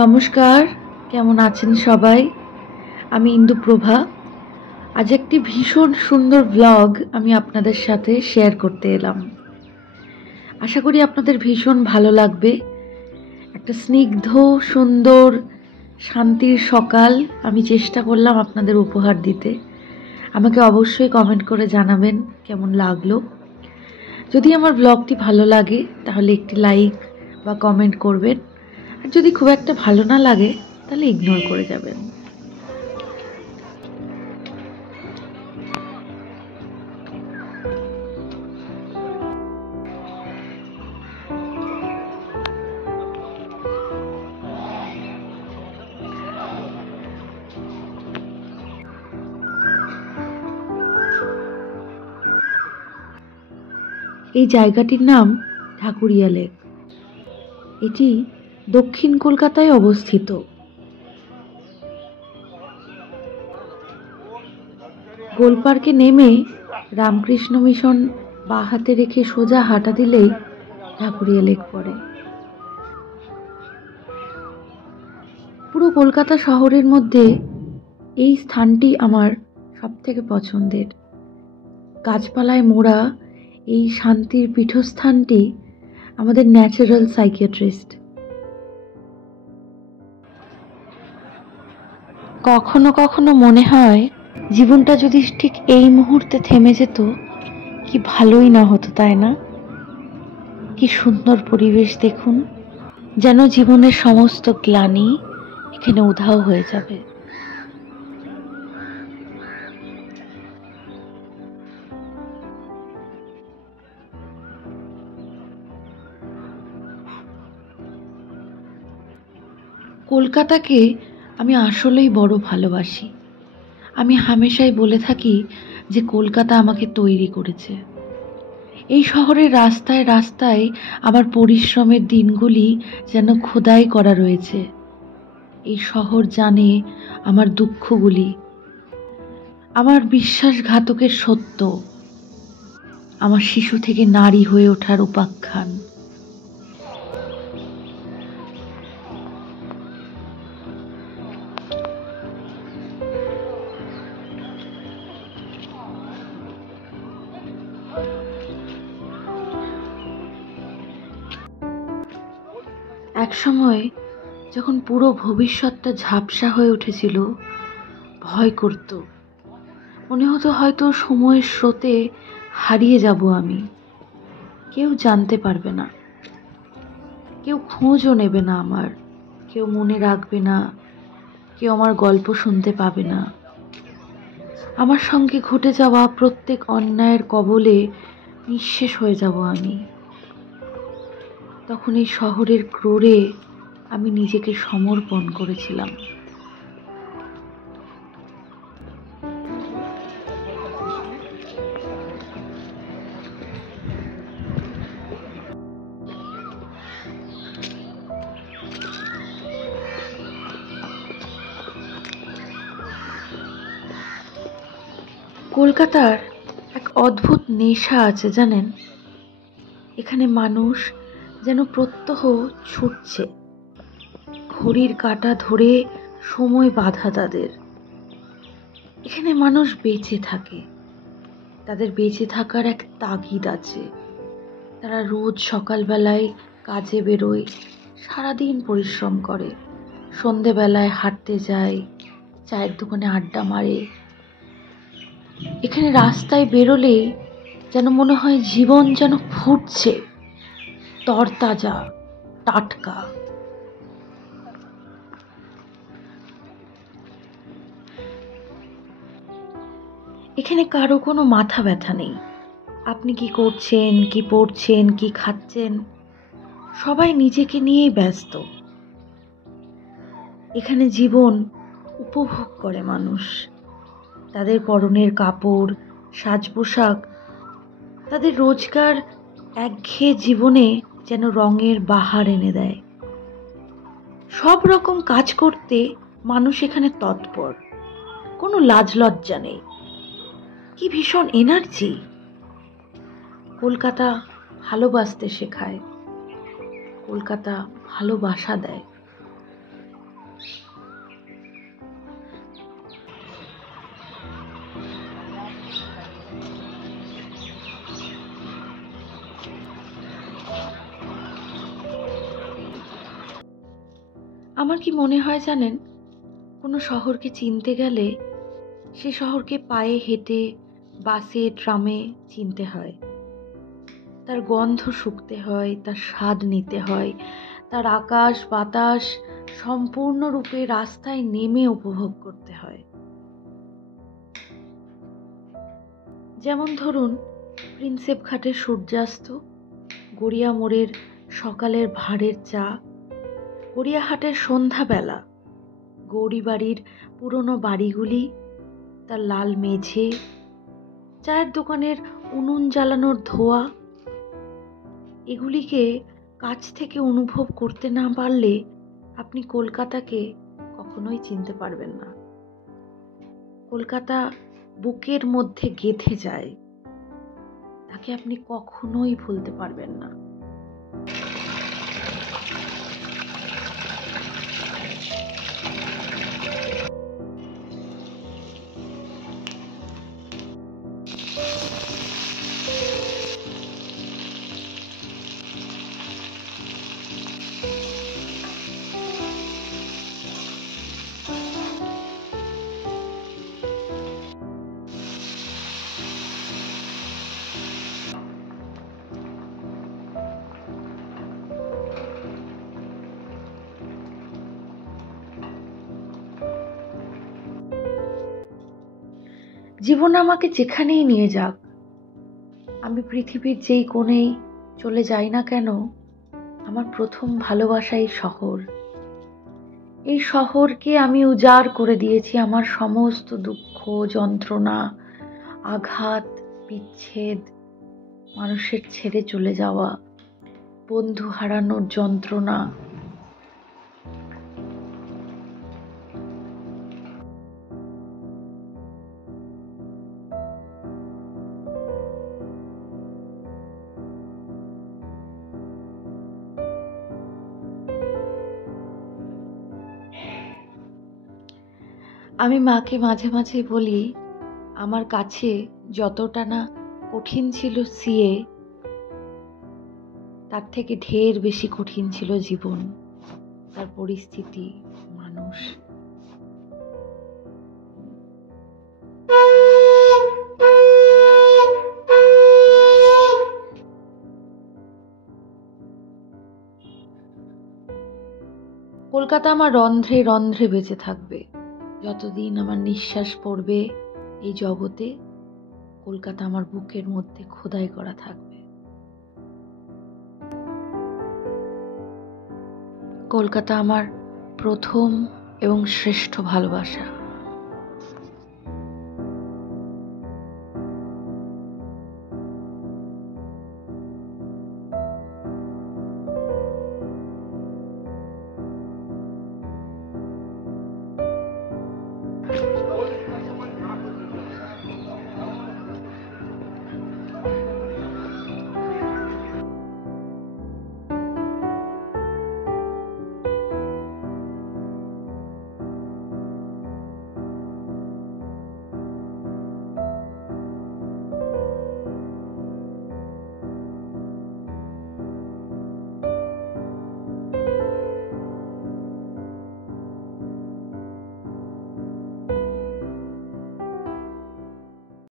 নমস্কার, কেমন আছেন সবাই? আমি ইন্দুপ্রভা। আজ একটি ভীষণ সুন্দর ব্লগ আমি আপনাদের সাথে শেয়ার করতে এলাম। আশা করি আপনাদের ভীষণ ভালো লাগবে। একটা স্নিগ্ধ, সুন্দর, শান্তির সকাল আমি চেষ্টা করলাম আপনাদের উপহার দিতে। আমাকে অবশ্যই কমেন্ট করে জানাবেন কেমন লাগলো। যদি আমার ব্লগটি ভালো লাগে তাহলে একটি লাইক বা কমেন্ট করবেন। আর যদি খুব একটা ভালো না লাগে তাহলে ইগনোর করে যাবেন। এই জায়গাটির নাম ঢাকুরিয়া লেক। এটি দক্ষিণ কলকাতায় অবস্থিত। গোলপার্কে নেমে রামকৃষ্ণ মিশন বাঁ হাতে রেখে সোজা হাঁটা দিলেই ঢাকুরিয়া লেক পড়ে। পুরো কলকাতা শহরের মধ্যে এই স্থানটি আমার সবথেকে পছন্দের। গাছপালায় মোড়া এই শান্তির পীঠস্থানটি আমাদের ন্যাচারাল সাইকিয়াট্রিস্ট। কখনো কখনো মনে হয় জীবনটা যদি ঠিক এই মুহূর্তে থেমে যেত কি ভালোই না হতো, তাই না? কি সুন্দর পরিবেশ দেখুন, যেন জীবনের সমস্ত গ্লানি এখানে উধাও হয়ে যাবে। কলকাতাকে আমি আসলেই বড় ভালোবাসি। আমি হামেশাই বলে থাকি যে কলকাতা আমাকে তৈরি করেছে। এই শহরের রাস্তায় রাস্তায় আমার পরিশ্রমের দিনগুলি যেন খোদাই করা রয়েছে। এই শহর জানে আমার দুঃখগুলি, আমার বিশ্বাসঘাতকের সত্য, আমার শিশু থেকে নারী হয়ে ওঠার উপাখ্যান। এক সময় যখন পুরো ভবিষ্যৎটা ঝাপসা হয়ে উঠেছিল, ভয় করত। মনে হতো হয়তো সময়ের স্রোতে হারিয়ে যাব আমি। কেউ জানতে পারবে না, কেউ খোঁজও নেবে না আমার, কেউ মনে রাখবে না, কেউ আমার গল্প শুনতে পাবে না। আমার সঙ্গে ঘটে যাওয়া প্রত্যেক অন্যায়ের কবলে নিঃশেষ হয়ে যাব আমি। তখন এই শহরের ক্রোড়ে আমি নিজেকে সমর্পণ করেছিলাম। কলকাতার এক অদ্ভুত নেশা আছে জানেন। এখানে মানুষ যেন প্রত্যহ ছুটছে, ঘড়ির কাঁটা ধরে সময় বাঁধা তাদের। এখানে মানুষ বেঁচে থাকে, তাদের বেঁচে থাকার এক তাগিদ আছে। তারা রোজ সকালবেলায় কাজে বেরোয়, সারাদিন পরিশ্রম করে, সন্ধেবেলায় হাঁটতে যায়, চায়ের দোকানে আড্ডা মারে। এখানে রাস্তায় বেরোলেই যেন মনে হয় জীবন যেন ফুটছে, তরতাজা, টাটকা। এখানে কারো কোনো মাথা ব্যথা নেই। আপনি কি করছেন, কি পড়ছেন, কি খাচ্ছেন, সবাই নিজেকে নিয়েই ব্যস্ত। এখানে জীবন উপভোগ করে মানুষ। তাদের পরনের কাপড়, সাজ পোশাক, তাদের রোজকার একঘেয়ে জীবনে যেন রঙের বাহার এনে দেয়। সব রকম কাজ করতে মানুষ এখানে তৎপর, কোনো লাজ লজ্জা নেই। কি ভীষণ এনার্জি! কলকাতা ভালোবাসতে শেখায়, কলকাতা ভালোবাসা দেয়। আমার কি মনে হয় জানেন, কোনো শহরকে চিনতে গেলে সে শহরকে পায়ে হেঁটে, বাসে, ট্রামে চিনতে হয়। তার গন্ধ শুঁকতে হয়, তার স্বাদ নিতে হয়, তার আকাশ বাতাস সম্পূর্ণরূপে রাস্তায় নেমে উপভোগ করতে হয়। যেমন ধরুন, প্রিন্সেপ ঘাটের সূর্যাস্ত, গড়িয়া মোড়ের সকালের ভাঁড়ের চা, গড়িয়াহাটের সন্ধ্যাবেলা, গৌরীবাড়ির পুরনো বাড়িগুলি, তার লাল মেঝে, চায়ের দোকানের উনুন জ্বালানোর ধোঁয়া, এগুলিকে কাছ থেকে অনুভব করতে না পারলে আপনি কলকাতাকে কখনোই চিনতে পারবেন না। কলকাতা বুকের মধ্যে গেঁথে যায়, তাকে আপনি কখনোই ভুলতে পারবেন না। জীবন আমাকে যেখানেই নিয়ে যাক, আমি পৃথিবীর যেই কোণেই চলে যাই না কেন, আমার প্রথম ভালোবাসা এই শহর। এই শহরকে আমি উজাড় করে দিয়েছি আমার সমস্ত দুঃখ, যন্ত্রণা, আঘাত, বিচ্ছেদ, মানুষের ছেড়ে চলে যাওয়া, বন্ধু হারানোর যন্ত্রণা। আমি মাকে মাঝে মাঝে বলি, আমার কাছে যতটা না কঠিন ছিল সিএ, তার থেকে ঢের বেশি কঠিন ছিল জীবন, তার পরিস্থিতি, মানুষ। কলকাতা আমার রন্ধ্রে রন্ধ্রে বেঁচে থাকবে। যতদিন আমার নিঃশ্বাস পড়বে এই জগতে, কলকাতা আমার বুকের মধ্যে খোদাই করা থাকবে। কলকাতা আমার প্রথম এবং শ্রেষ্ঠ ভালোবাসা।